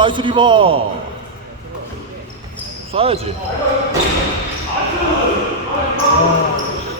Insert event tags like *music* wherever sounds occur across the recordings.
오 나이스 리버. 쏴야지.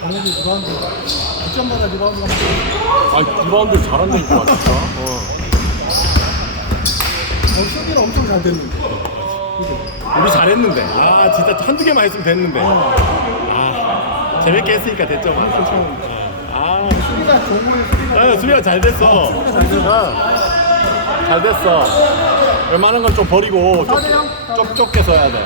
강력이 리바운드. 6점마다 리바운드가 아 리바운드 잘한다니까 진짜. 어. 어, 수비는 엄청 잘 됐는데. 우리 잘했는데. 아 진짜 한두 개만 했으면 됐는데. 아 재밌게 했으니까 됐죠 뭐. 아. 수비가 좋은 거에 수비가. 네, 수비가 잘 됐어. 잘 됐어. 어, 잘 됐어 웬만한 건 좀 버리고 좁, 사대형? 좁, 좁게 써야 돼.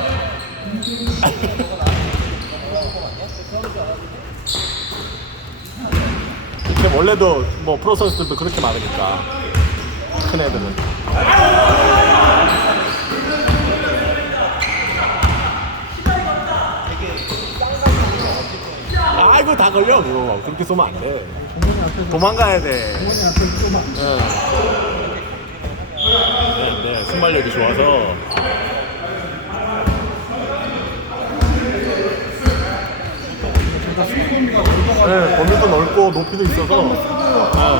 근데 원래도 뭐 프로 선수들도 그렇게 많으니까 큰 애들은. 아 이거 다 걸려 그거. 그렇게 쏘면 안돼. 동원이 앞에서. 도망가야 돼. 동원이 앞에서 좀 안. 네, 네, 순발력이 좋아서. 네, 범위도 넓고 높이도 있어서. 네,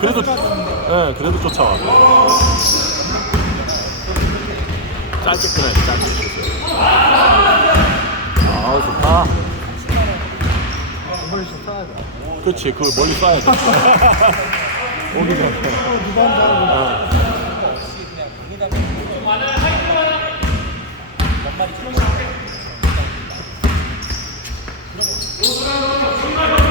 그래도 네, 그래도 쫓아와 짧게 끊어야 돼 짧게 아 좋다. 싸야 돼. 그렇지 그 멀리 쏴야 돼. *laughs* 오기 전에 하고. 어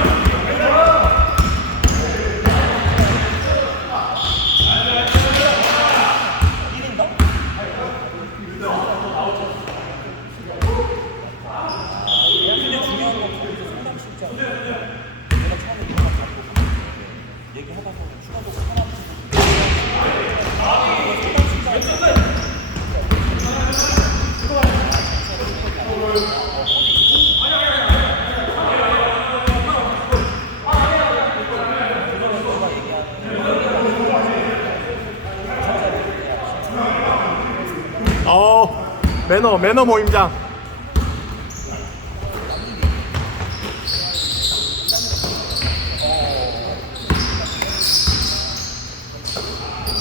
매너 매너 모임장.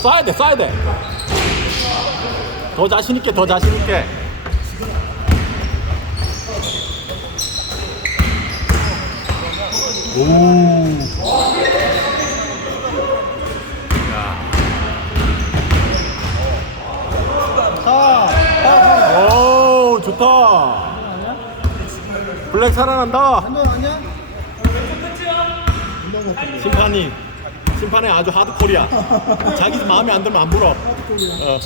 쏴야 돼 쏴야 돼더 자신 있게 더 자신 있게. 아, 아, 오 좋다 블랙 살아난다 한번 아니야? 운동 같은 심판이 심판이 아주 하드코리야 자기 마음에 안 들면 안 불어 어.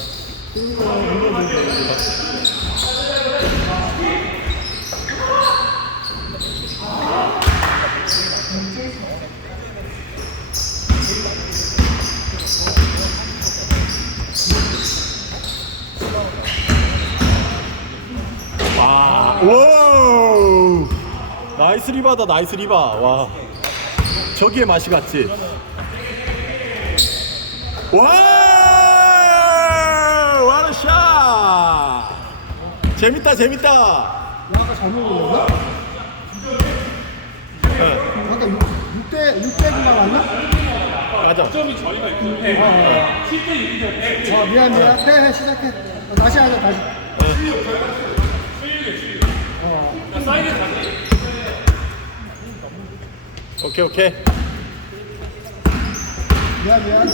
와, 와, 나이스 리바다, 나이스 리바. 와, 저기에 맛이 갔지. 와, 와르 샷. 재밌다, 재밌다. 야, 아까 잘못 올렸나? 네, 아까 6, 대 6대 9 나왔나? 맞아. 어, 미안, 미안. 해, 해, 시작해. 어, 다시 하자, 다시. 오케이, 오케이. 미안, 미안.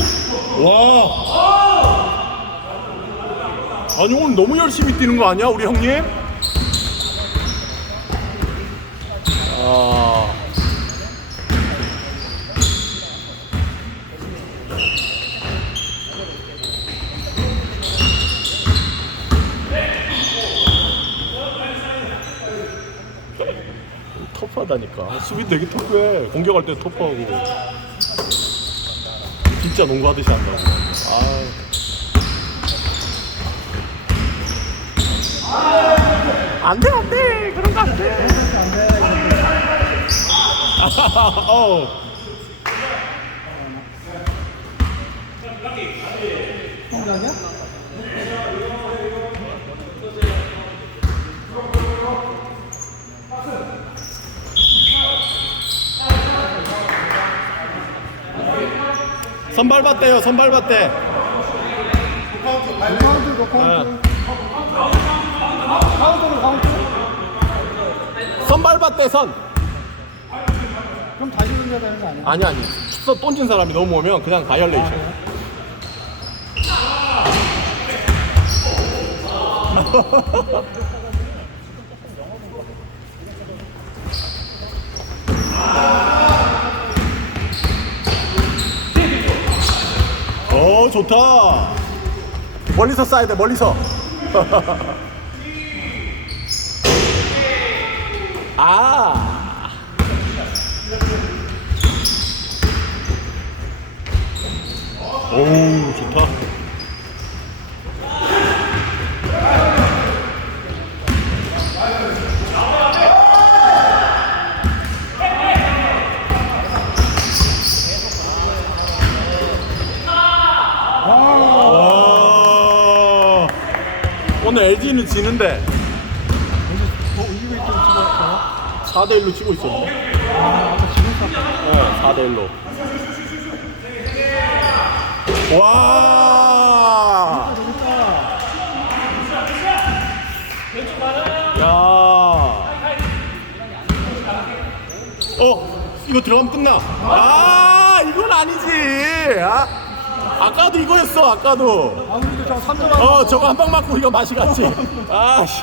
와. 아니 오늘 너무 열심히 뛰는 거 아니야, 우리 형님? 아. 터프하다니까. 수비 되게 터프해. 공격할 때 터프하고. 진짜 농구하듯이 한다고. 아. 안 돼, 안 돼. 그런 거 안 돼. 안 *laughs* 돼. 어. 성장이야? 선발 봤대요, 선발 봤대. 카운트 노 카운트 카운트로 카운트 선 밟았대 선 그럼 다시 돌려야 되는 거 아니야? 아니 아니 선 던진 사람이 넘어오면 그냥 바이올레이션 *laughs* *laughs* 오 좋다. 멀리서 쏴야 돼 멀리서. *laughs* 아. 오우 좋다 와 오늘 LG는 지는데 어, 이기고 있던 집에 4대 1로 치고 있었네 아, 아까 지냈어. 네 4대 1로 와. 야. 어, 이거 들어가면 끝나. 아, 이건 아니지. 아, 아까도 이거였어, 아까도. 아무래도 저 3점 어, 저거 한 방 맞고 우리가 맛이 갔지. 아, 씨.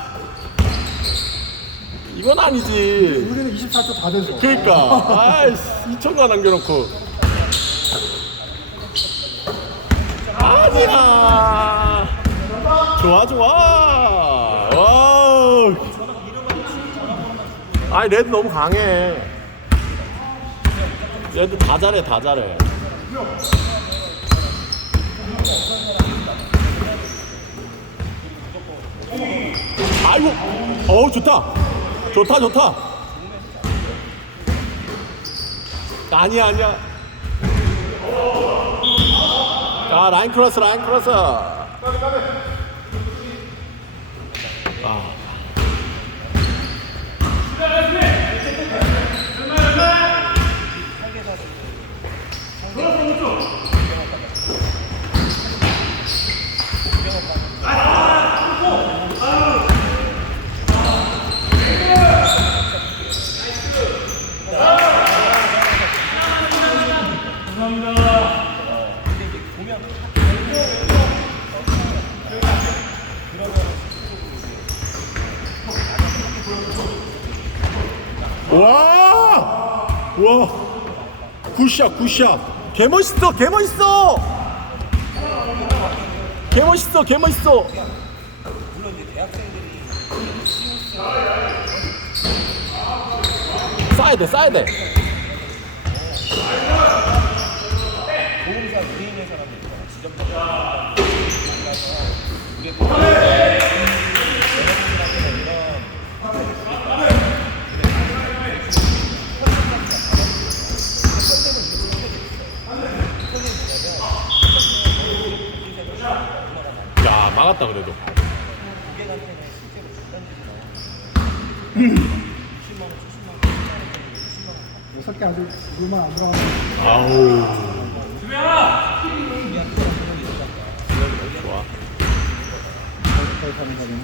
이건 아니지. 우리는 24초 다 돼서. 그니까. 아이씨, 2천만 남겨놓고. 아니야. 좋아, 좋아. 와우. 아니, 레드 너무 강해. 레드 다 잘해, 다 잘해. 아이고, 어우, 좋다. 좋다, 좋다. 아니야 아니야 아 라인 크로스 라인 크로스 와! 와! 굿샷 굿샷. 개 멋있어 개 멋있어! 개 멋있어 개 멋있어. 쏴야 돼 쏴야 돼 야 막았다 그래도. 여섯 개 아직 물만 안 들어가는 아우 좋아 거에 사는 거는.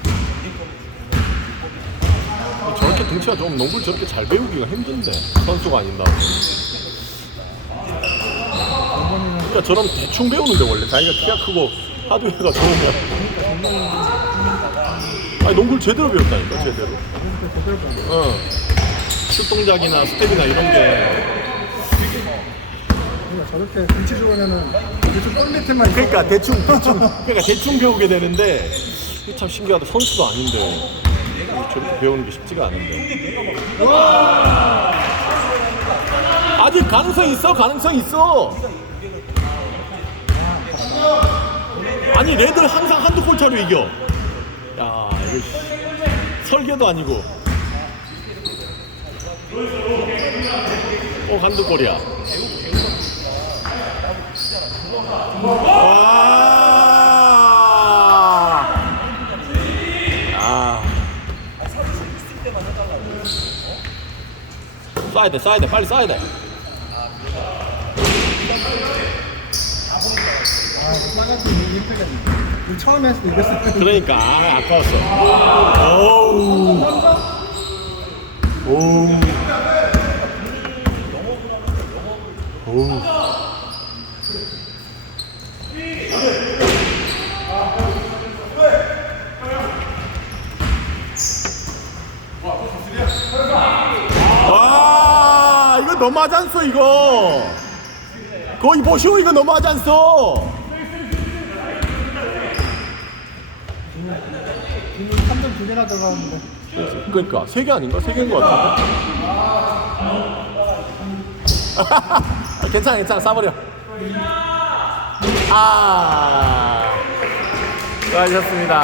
저렇게 등치가 좀 농구를 저렇게 잘 배우기가 힘든데 선수가 아닌다고 그러니까 저런 대충 배우는데 원래 자기가 키가 크고 하드웨어가 좋으면 아니 농구를 제대로 배웠다니까 제대로. 어. 슛 동작이나 스텝이나 이런 게 그러니까 저렇게 등치 좋으면은 대충 골 밑에만 있어. 그러니까 대충 대충 그러니까 대충 배우게 되는데 참 신기하다 선수도 아닌데 저렇게 배우는 게 쉽지가 않은데. 아직 가능성 있어? 가능성 있어? 아니 레드 항상 한두 골 차로 이겨. 야 이거 씨, 설계도 아니고. 어 한두 골이야. 와! 아. 쏴야 돼, 쏴야 돼, 빨리 쏴야 돼. 우리 때. 그러니까 아, 아까웠어. 오우. 오우. 오우. 와 이거 너무하지 않소 이거 거의 보시오 이거 너무하지 않소 이미 3점 두 개나 들어가는데. 그러니까 세 개 아닌가? 세 개인 것 같은데. 아, *laughs* 괜찮아, 괜찮아, 싸버려. 아, 수고하셨습니다.